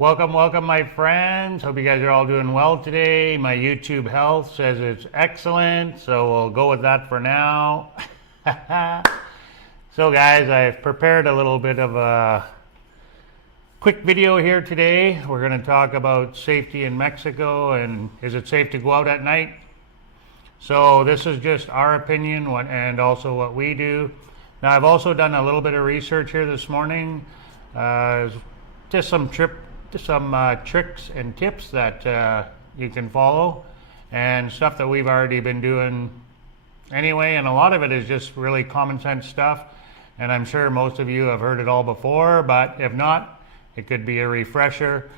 Welcome, my friends. Hope you guys are all doing well today. My YouTube health says it's excellent, so we'll go with that for now. So, guys, I've prepared a little bit of a quick video here today. We're going to talk about safety in Mexico and is it safe to go out at night? So, this is just our opinion and also what we do. Now, I've also done a little bit of research here this morning. Just some tricks and tips that you can follow and stuff that we've already been doing anyway, and a lot of it is just really common sense stuff, and I'm sure most of you have heard it all before, but if not, it could be a refresher.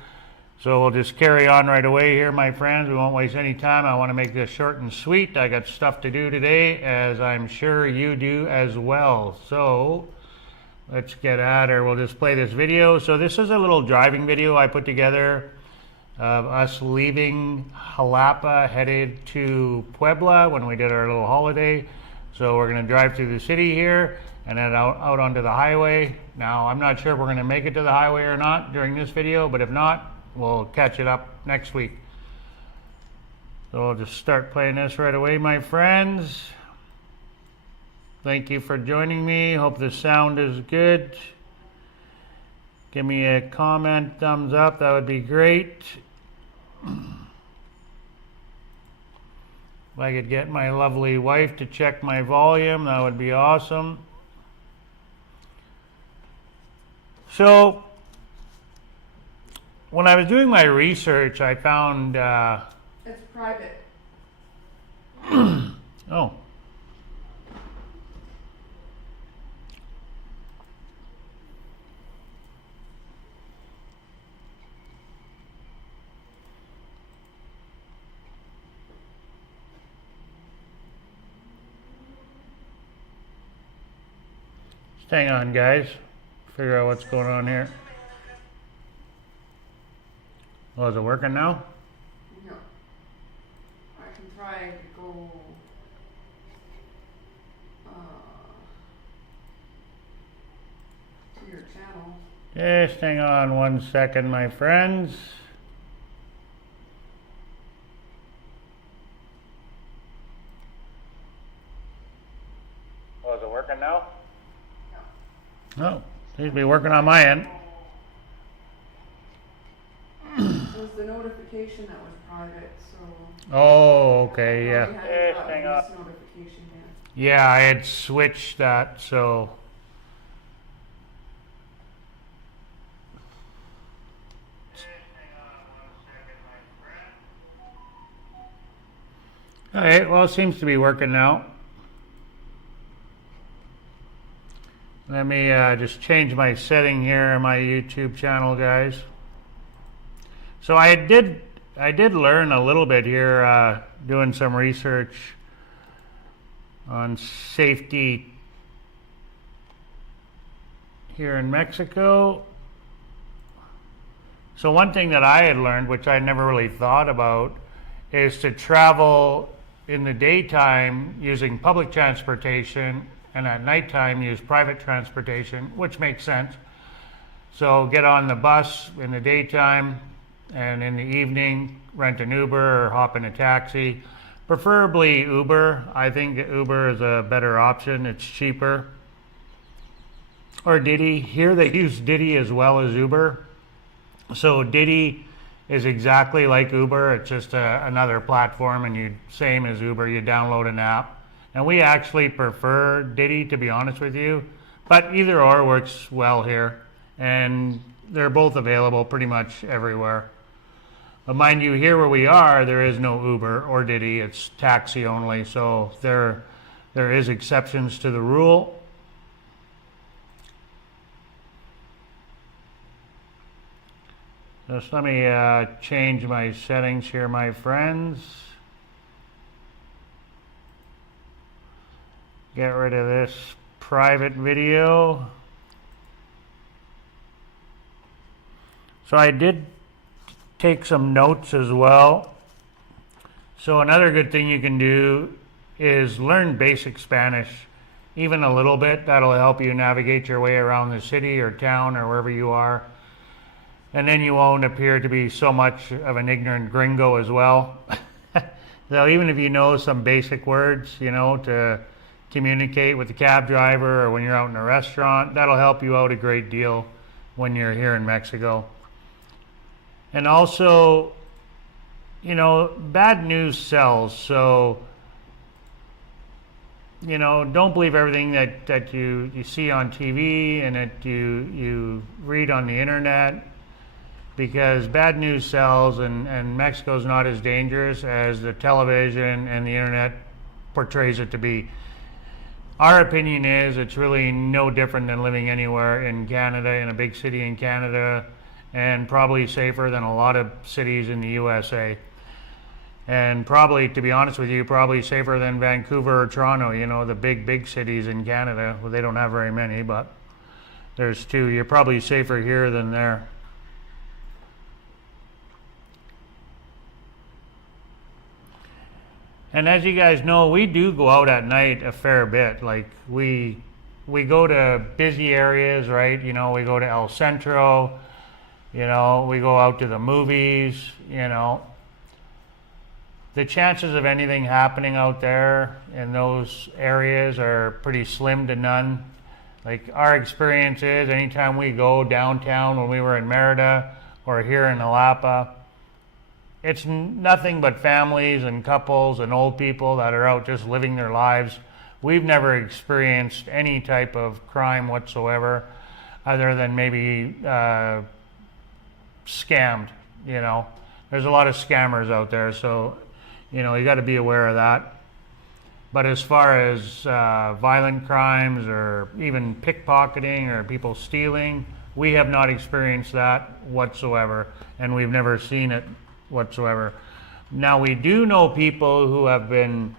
So we'll just carry on right away here, my friends. We won't waste any time. I want to make this short and sweet. I got stuff to do today, as I'm sure you do as well. So let's get at her. We'll just play this video. So this is a little driving video I put together of us leaving Jalapa, headed to Puebla when we did our little holiday. So we're going to drive through the city here and then out onto the highway. Now, I'm not sure if we're going to make it to the highway or not during this video, but if not, we'll catch it up next week. So I'll just start playing this right away, my friends. Thank you for joining me. Hope the sound is good. Give me a comment, thumbs up, that would be great. If I could get my lovely wife to check my volume, that would be awesome. So, when I was doing my research, I found... It's private. Oh. Hang on, guys. Figure out what's going on here. Oh, is it working now? No. I can try to go to your channel. Just hang on 1 second, my friends. Oh, is it working now? Oh, seems to be working on my end. It was the notification that was private, so... Oh, okay, yeah. Just hang on. Notification yet. Yeah, I had switched that, so... Alright, well, it seems to be working now. Let me just change my setting here on my YouTube channel, guys. So I did learn a little bit here doing some research on safety here in Mexico. So one thing that I had learned, which I never really thought about, is to travel in the daytime using public transportation and at nighttime use private transportation, which makes sense. So get on the bus in the daytime and in the evening rent an Uber or hop in a taxi. Preferably Uber. I think Uber is a better option. It's cheaper. Or Didi. Here they use Didi as well as Uber. So Didi is exactly like Uber. It's just another platform, and same as Uber, you download an app. And we actually prefer Didi, to be honest with you, but either or works well here, and they're both available pretty much everywhere. But mind you, here where we are, there is no Uber or Didi. It's taxi only, so there is exceptions to the rule. Just let me change my settings here, my friends. Get rid of this private video. So I did take some notes as well. So another good thing you can do is learn basic Spanish, even a little bit. That'll help you navigate your way around the city or town or wherever you are. And then you won't appear to be so much of an ignorant gringo as well. So even if you know some basic words, to communicate with the cab driver or when you're out in a restaurant, that'll help you out a great deal when you're here in Mexico. And also, bad news sells. So, don't believe everything that you see on TV and that you read on the internet, because bad news sells, and Mexico's not as dangerous as the television and the internet portrays it to be. Our opinion is it's really no different than living anywhere in Canada, in a big city in Canada, and probably safer than a lot of cities in the USA. And probably, to be honest with you, probably safer than Vancouver or Toronto, the big cities in Canada. Well, they don't have very many, but there's two. You're probably safer here than there. And as you guys know, we do go out at night a fair bit. Like we go to busy areas, right? We go to El Centro, we go out to the movies, The chances of anything happening out there in those areas are pretty slim to none. Like our experience is, anytime we go downtown, when we were in Merida or here in Jalapa, it's nothing but families and couples and old people that are out just living their lives. We've never experienced any type of crime whatsoever, other than maybe scammed. There's a lot of scammers out there, so you got to be aware of that. But as far as violent crimes or even pickpocketing or people stealing, we have not experienced that whatsoever, and we've never seen it whatsoever. Now, we do know people who have been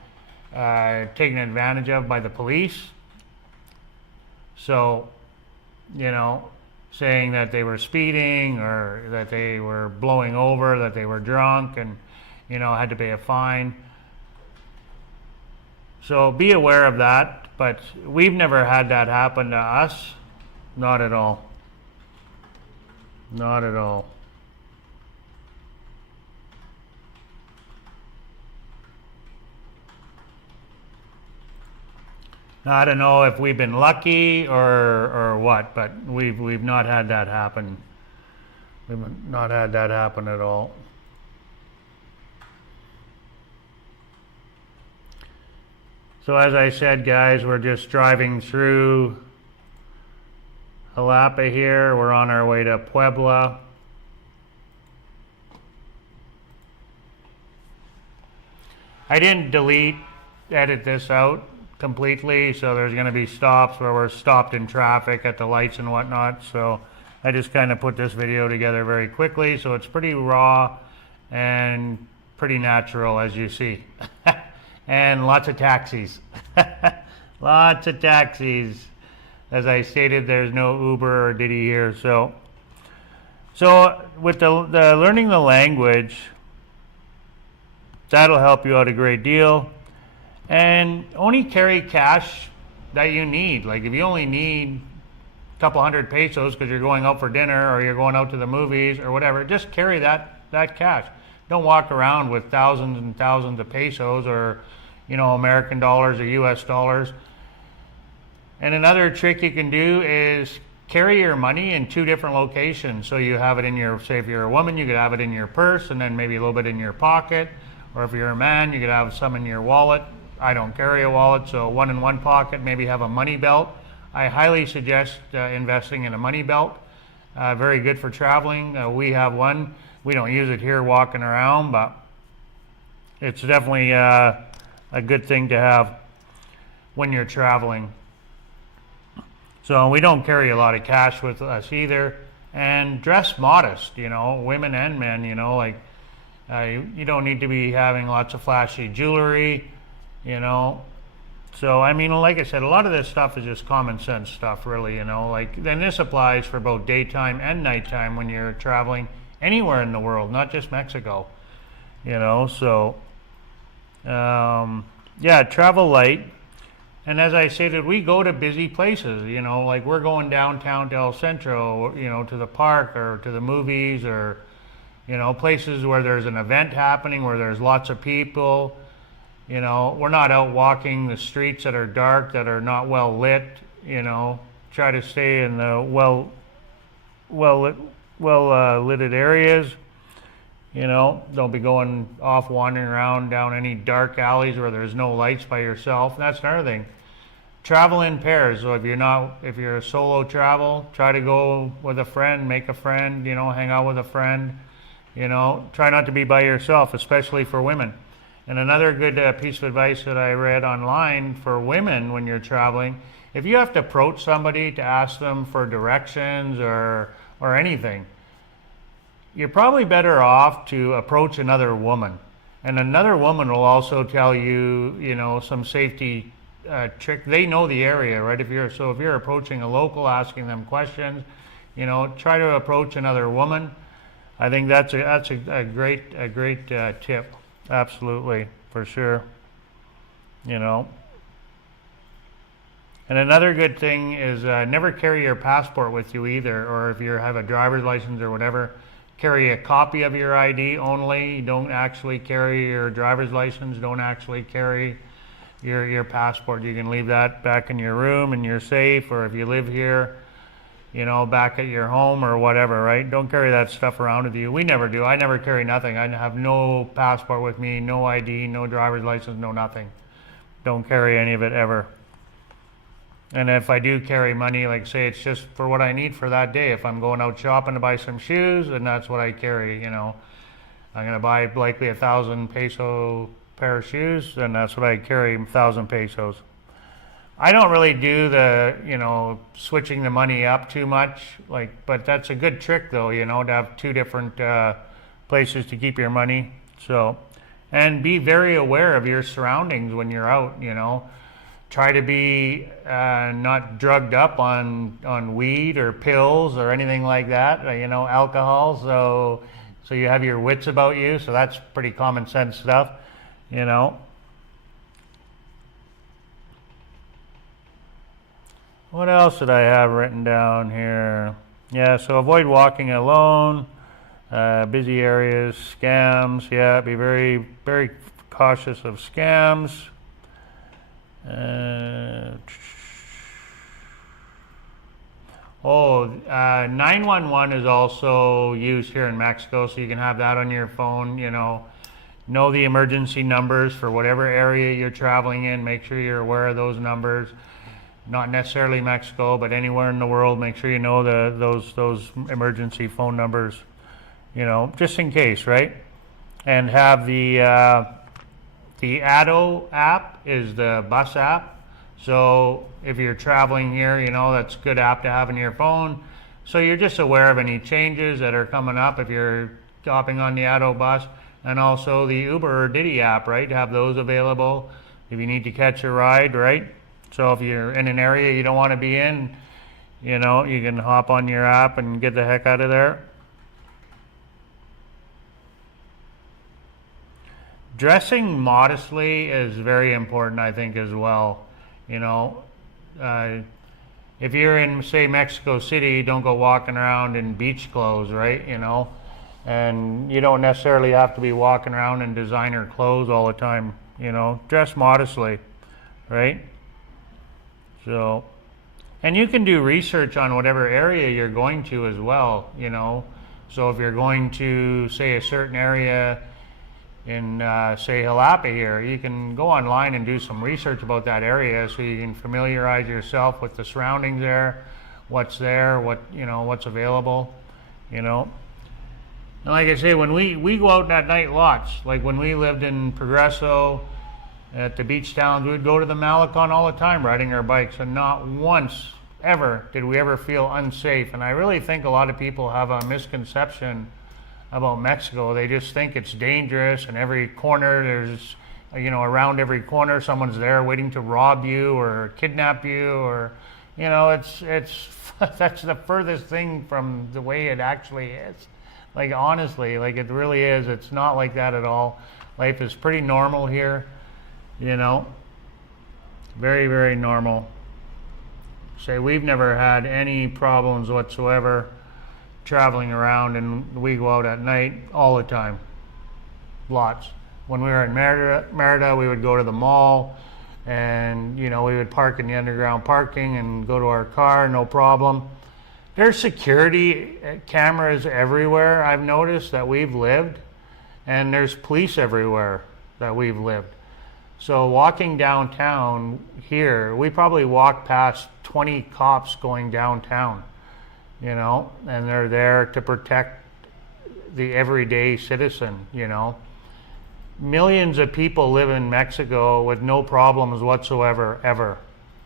taken advantage of by the police. So, saying that they were speeding or that they were blowing over, that they were drunk and, had to pay a fine. So be aware of that, but we've never had that happen to us. Not at all. Not at all. Now, I don't know if we've been lucky or what, but we've not had that happen. We've not had that happen at all. So as I said, guys, we're just driving through Jalapa here. We're on our way to Puebla. I didn't edit this out completely, so there's going to be stops where we're stopped in traffic at the lights and whatnot. So I just kind of put this video together very quickly, so it's pretty raw and pretty natural, as you see. And lots of taxis. Lots of taxis. As I stated, there's no Uber or Didi here. So with the learning the language, that'll help you out a great deal. And only carry cash that you need. Like if you only need a couple hundred pesos because you're going out for dinner or you're going out to the movies or whatever, just carry that cash. Don't walk around with thousands and thousands of pesos or, American dollars or US dollars. And another trick you can do is carry your money in two different locations. So you have it in say if you're a woman, you could have it in your purse and then maybe a little bit in your pocket. Or if you're a man, you could have some in your wallet. I don't carry a wallet, so one in one pocket, maybe have a money belt. I highly suggest investing in a money belt. Very good for traveling. We have one. We don't use it here walking around, but it's definitely a good thing to have when you're traveling. So we don't carry a lot of cash with us either. And dress modest, women and men, you don't need to be having lots of flashy jewelry, So, like I said, a lot of this stuff is just common sense stuff, really, Then this applies for both daytime and nighttime when you're traveling anywhere in the world, not just Mexico, So, travel light. And as I stated, we go to busy places, you know, like we're going downtown to El Centro, you know, to the park or to the movies, or, you know, places where there's an event happening, where there's lots of people. You know, we're not out walking the streets that are dark, that are not well lit, you know. Try to stay in the lighted areas. You know, don't be going off wandering around down any dark alleys where there's no lights by yourself. That's another thing. Travel in pairs. So if you're a solo travel, try to go with a friend, make a friend, you know, hang out with a friend. You know, try not to be by yourself, especially for women. And another good piece of advice that I read online for women when you're traveling, if you have to approach somebody to ask them for directions or anything, you're probably better off to approach another woman. And another woman will also tell you, you know, some safety trick. They know the area, right? If you're approaching a local, asking them questions, you know, try to approach another woman. I think that's a great tip. Absolutely, for sure. You know. And another good thing is never carry your passport with you either, or if you have a driver's license or whatever, carry a copy of your ID only. Don't actually carry your driver's license. Don't actually carry your passport. You can leave that back in your room in your safe, or if you live here, you know, back at your home or whatever, right? Don't carry that stuff around with you. We never do. I never carry nothing. I have no passport with me, no ID, no driver's license, no nothing. Don't carry any of it ever. And if I do carry money, like say it's just for what I need for that day. If I'm going out shopping to buy some shoes, then that's what I carry, you know. I'm going to buy likely 1,000 peso pair of shoes, and that's what I carry, 1,000 pesos. I don't really do the, you know, switching the money up too much, but that's a good trick though, you know, to have two different places to keep your money. So, and be very aware of your surroundings when you're out, you know. Try to be not drugged up on weed or pills or anything like that, you know, alcohol. So you have your wits about you. So that's pretty common sense stuff, you know. What else did I have written down here? Yeah, so avoid walking alone, busy areas, scams. Yeah, be very, very cautious of scams. 911 is also used here in Mexico, so you can have that on your phone, you know the emergency numbers for whatever area you're traveling in. Make sure you're aware of those numbers. Not necessarily Mexico, but anywhere in the world, make sure you know those emergency phone numbers, you know, just in case, right? And have the ADO app is the bus app. So if you're traveling here, you know, that's a good app to have in your phone. So you're just aware of any changes that are coming up if you're hopping on the ADO bus. And also the Uber or Didi app, right? Have those available if you need to catch a ride, right? So if you're in an area you don't want to be in, you know, you can hop on your app and get the heck out of there. Dressing modestly is very important, I think, as well. You know, if you're in, say, Mexico City, don't go walking around in beach clothes, right? You know, and you don't necessarily have to be walking around in designer clothes all the time. You know, dress modestly, right? So, and you can do research on whatever area you're going to as well, you know. So if you're going to, say, a certain area in, say, Jalapa here, you can go online and do some research about that area so you can familiarize yourself with the surroundings there, what's there, what's available, you know. And like I say, when we go out at night lots, like when we lived in Progreso, at the beach towns, we'd go to the Malecon all the time riding our bikes, and not once ever did we ever feel unsafe. And I really think a lot of people have a misconception about Mexico. They just think it's dangerous, and every corner there's, you know, around every corner someone's there waiting to rob you or kidnap you, or, you know, it's that's the furthest thing from the way it actually is. Like, honestly, like, it really is. It's not like that at all. Life is pretty normal here, you know. Very, very normal. Say we've never had any problems whatsoever traveling around, and we go out at night all the time. Lots. When we were in Merida, we would go to the mall, and we would park in the underground parking and go to our car, no problem. There's security cameras everywhere, I've noticed, that we've lived, and there's police everywhere that we've lived. So walking downtown here, we probably walk past 20 cops going downtown, and they're there to protect the everyday citizen, Millions of people live in Mexico with no problems whatsoever, ever,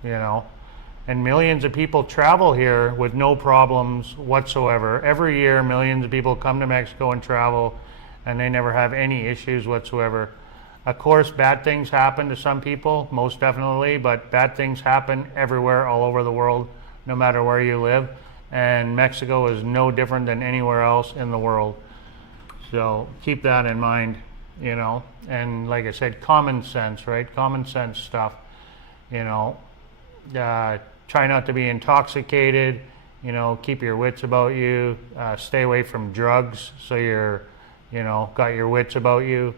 And millions of people travel here with no problems whatsoever. Every year, millions of people come to Mexico and travel, and they never have any issues whatsoever. Of course, bad things happen to some people, most definitely, but bad things happen everywhere, all over the world, no matter where you live. And Mexico is no different than anywhere else in the world. So keep that in mind, And like I said, common sense, right? Common sense stuff, Try not to be intoxicated, keep your wits about you, stay away from drugs so you're, got your wits about you.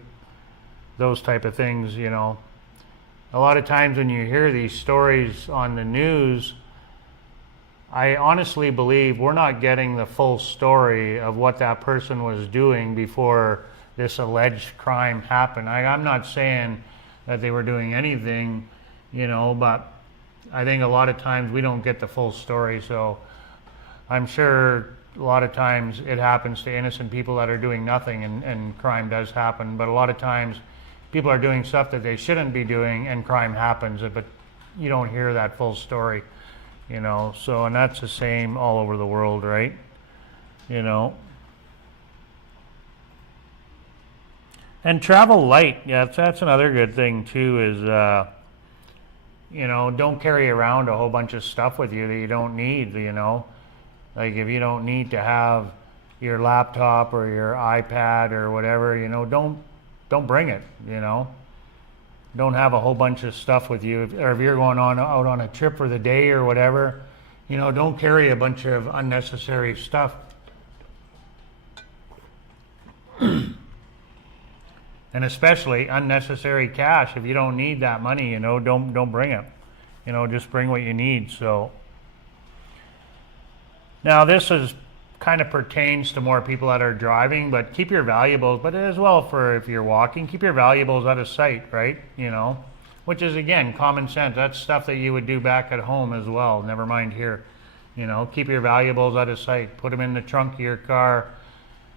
Those type of things, A lot of times when you hear these stories on the news, I honestly believe we're not getting the full story of what that person was doing before this alleged crime happened. I'm not saying that they were doing anything, but I think a lot of times we don't get the full story. So I'm sure a lot of times it happens to innocent people that are doing nothing, and crime does happen. But a lot of times people are doing stuff that they shouldn't be doing, and crime happens, but you don't hear that full story, So, and that's the same all over the world, right? And travel light. Yeah, that's another good thing too, is, don't carry around a whole bunch of stuff with you that you don't need, Like if you don't need to have your laptop or your iPad or whatever, don't bring it, Don't have a whole bunch of stuff with you. Or if you're going out on a trip for the day or whatever, don't carry a bunch of unnecessary stuff. And especially unnecessary cash. If you don't need that money, don't bring it. Just bring what you need. So now this is kind of pertains to more people that are driving, but keep your valuables, but as well for if you're walking, keep your valuables out of sight, right? Which is, again, common sense. That's stuff that you would do back at home as well. Never mind here. Keep your valuables out of sight. Put them in the trunk of your car.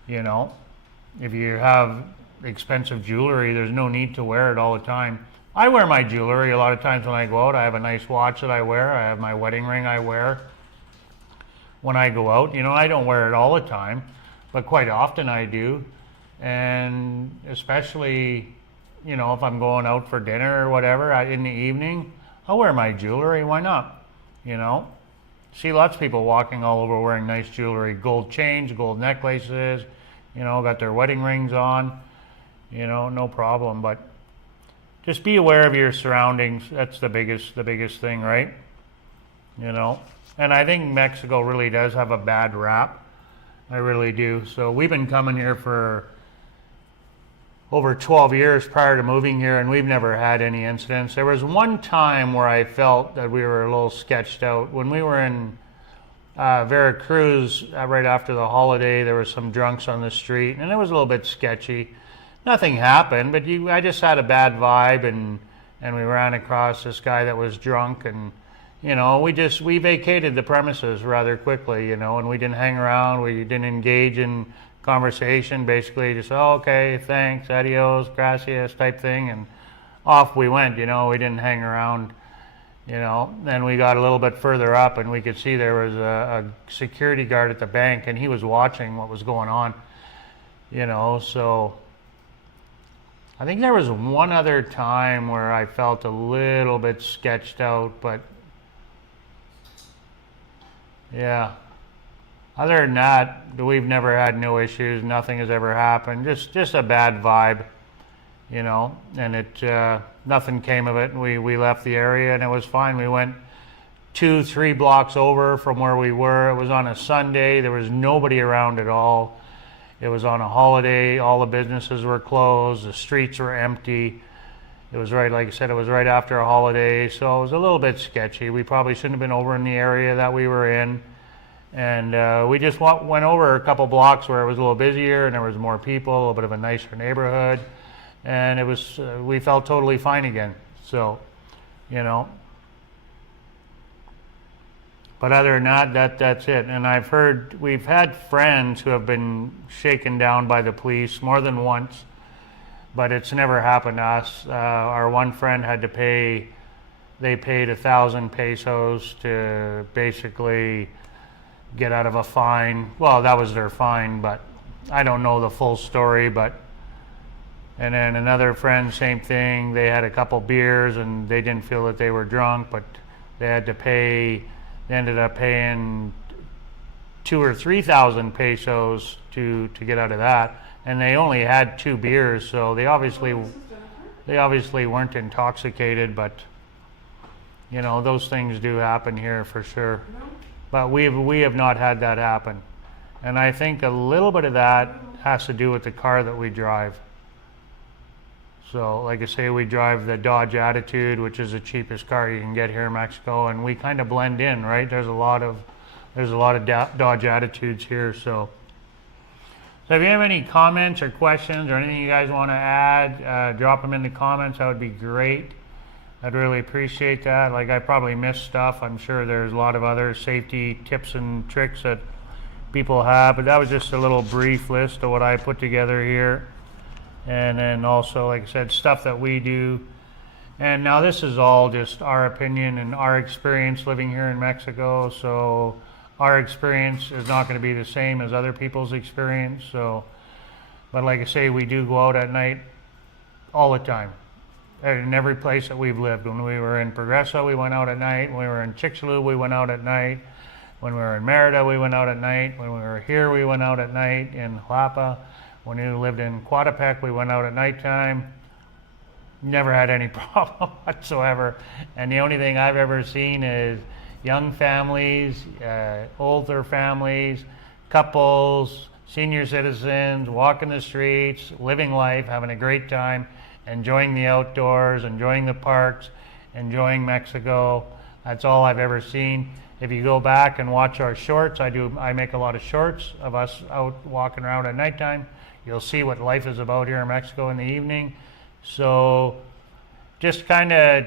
If you have expensive jewelry, there's no need to wear it all the time. I wear my jewelry a lot of times when I go out. I have a nice watch that I wear. I have my wedding ring I wear when I go out. I don't wear it all the time, but quite often I do. And especially, if I'm going out for dinner or whatever in the evening, I'll wear my jewelry. Why not? See lots of people walking all over wearing nice jewelry, gold chains, gold necklaces, got their wedding rings on, no problem. But just be aware of your surroundings. That's the biggest thing, right? And I think Mexico really does have a bad rap. I really do. So we've been coming here for over 12 years prior to moving here, and we've never had any incidents. There was one time where I felt that we were a little sketched out. When we were in Veracruz right after the holiday, there were some drunks on the street, and it was a little bit sketchy. Nothing happened, but I just had a bad vibe, and we ran across this guy that was drunk, and we vacated the premises rather quickly, and we didn't hang around. We didn't engage in conversation. Basically, just okay, thanks, adios, gracias type thing, and off we went. We didn't hang around. Then we got a little bit further up, and we could see there was a security guard at the bank, and he was watching what was going on. So I think there was one other time where I felt a little bit sketched out, but yeah. Other than that, we've never had no issues. Nothing has ever happened. Just a bad vibe, you know, and nothing came of it. And we left the area and it was fine. We went 2-3 blocks over from where we were. It was on a Sunday. There was nobody around at all. It was on a holiday. All the businesses were closed. The streets were empty. It was right, like I said, it was right after a holiday, so it was a little bit sketchy. We probably shouldn't have been over in the area that we were in. And we just went over a couple blocks where it was a little busier and there was more people, a little bit of a nicer neighborhood. And it was, we felt totally fine again. So, you know. But other than that, that's it. And I've heard, we've had friends who have been shaken down by the police more than once, but it's never happened to us. Our one friend had to pay, they paid 1,000 pesos to basically get out of a fine. Well, that was their fine, but I don't know the full story. But and then another friend, same thing. They had a couple beers and they didn't feel that they were drunk, but they had to pay. They ended up paying 2,000 or 3,000 pesos to get out of that, and they only had 2 beers, so they obviously weren't intoxicated. But you know, those things do happen here for sure. But we have not had that happen, and I think a little bit of that has to do with the car that we drive. So, like I say, we drive the Dodge Attitude, which is the cheapest car you can get here in Mexico, and we kind of blend in, right? There's a lot of Dodge Attitudes here. So if you have any comments or questions or anything you guys want to add, drop them in the comments. That would be great. I'd really appreciate that. Like, I probably missed stuff. I'm sure there's a lot of other safety tips and tricks that people have, but that was just a little brief list of what I put together here. And then also, like I said, stuff that we do. And now this is all just our opinion and our experience living here in Mexico. So our experience is not going to be the same as other people's experience. So, but like I say, we do go out at night all the time. In every place that we've lived. When we were in Progreso, we went out at night. When we were in Chicxulub, we went out at night. When we were in Merida, we went out at night. When we were here, we went out at night in Jalapa. When we lived in Coatepec, we went out at nighttime. Never had any problem whatsoever. And the only thing I've ever seen is young families, older families, couples, senior citizens, walking the streets, living life, having a great time, enjoying the outdoors, enjoying the parks, enjoying Mexico. That's all I've ever seen. If you go back and watch our shorts, I make a lot of shorts of us out walking around at nighttime. You'll see what life is about here in Mexico in the evening. So just kind of,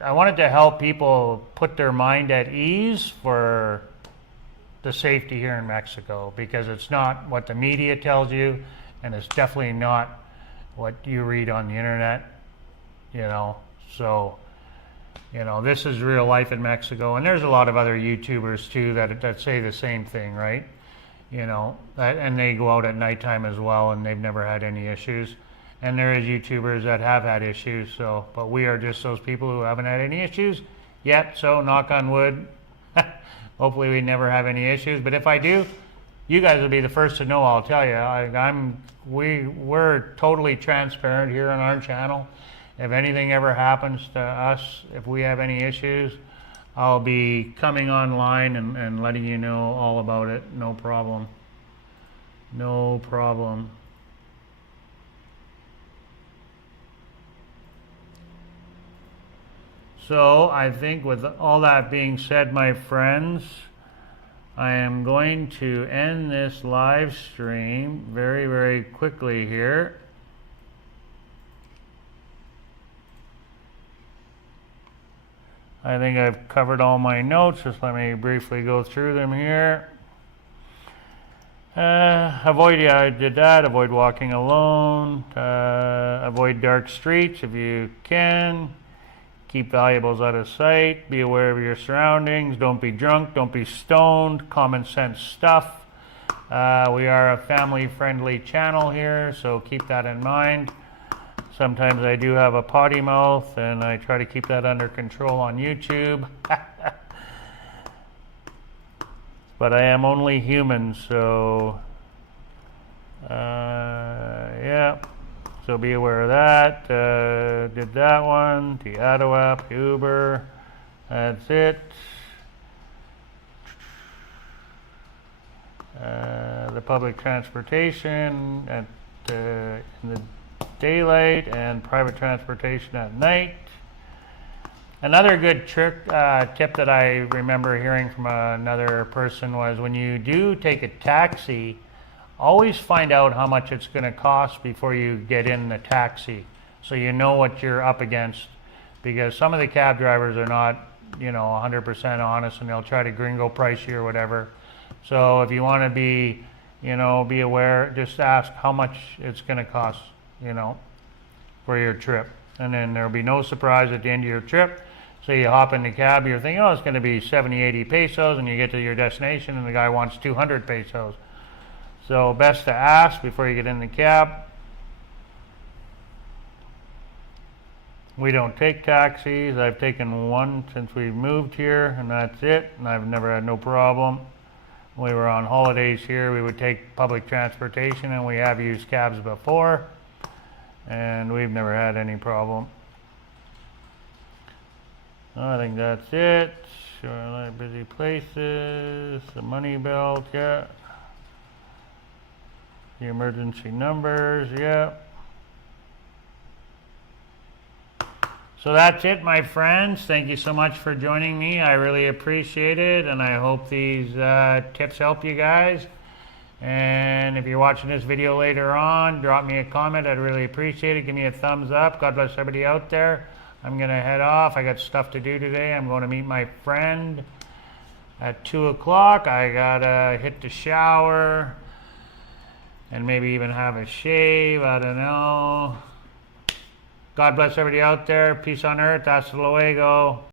I wanted to help people put their mind at ease for the safety here in Mexico, because it's not what the media tells you, and it's definitely not what you read on the internet, you know. So, you know, this is real life in Mexico, and there's a lot of other YouTubers too that say the same thing, right? You know, and they go out at nighttime as well, and they've never had any issues. And there is YouTubers that have had issues. So, but we are just those people who haven't had any issues yet. So, knock on wood. Hopefully, we never have any issues. But if I do, you guys will be the first to know. I'll tell you. We're totally transparent here on our channel. If anything ever happens to us, if we have any issues, I'll be coming online and letting you know all about it. No problem. No problem. So I think with all that being said, my friends, I am going to end this live stream very, very quickly here. I think I've covered all my notes. Just let me briefly go through them here. I did that. Avoid walking alone. Avoid dark streets if you can. Keep valuables out of sight. Be aware of your surroundings. Don't be drunk. Don't be stoned. Common sense stuff. We are a family-friendly channel here, so keep that in mind. Sometimes I do have a potty mouth, and I try to keep that under control on YouTube. But I am only human, so yeah. So be aware of that. Did that one, the Auto app, Uber, that's it. The public transportation in the daylight and private transportation at night. Another good tip that I remember hearing from another person was when you do take a taxi, always find out how much it's going to cost before you get in the taxi, so you know what you're up against, because some of the cab drivers are not, 100% honest, and they'll try to gringo price you or whatever. So if you want to be aware, just ask how much it's going to cost, for your trip. And then there'll be no surprise at the end of your trip. So you hop in the cab, you're thinking, oh, it's going to be 70, 80 pesos, and you get to your destination and the guy wants 200 pesos. So best to ask before you get in the cab. We don't take taxis. I've taken one since we moved here, and that's it, and I've never had no problem. When we were on holidays here, we would take public transportation, and we have used cabs before, and we've never had any problem. I think that's it. Shoreline busy places, the money belt, yeah. The emergency numbers, yeah. So that's it, my friends. Thank you so much for joining me. I really appreciate it, and I hope these tips help you guys. And if you're watching this video later on, drop me a comment. I'd really appreciate it. Give me a thumbs up. God bless everybody out there. I'm going to head off. I got stuff to do today. I'm going to meet my friend at 2 o'clock. I got to hit the shower and maybe even have a shave. I don't know. God bless everybody out there. Peace on earth. Hasta luego.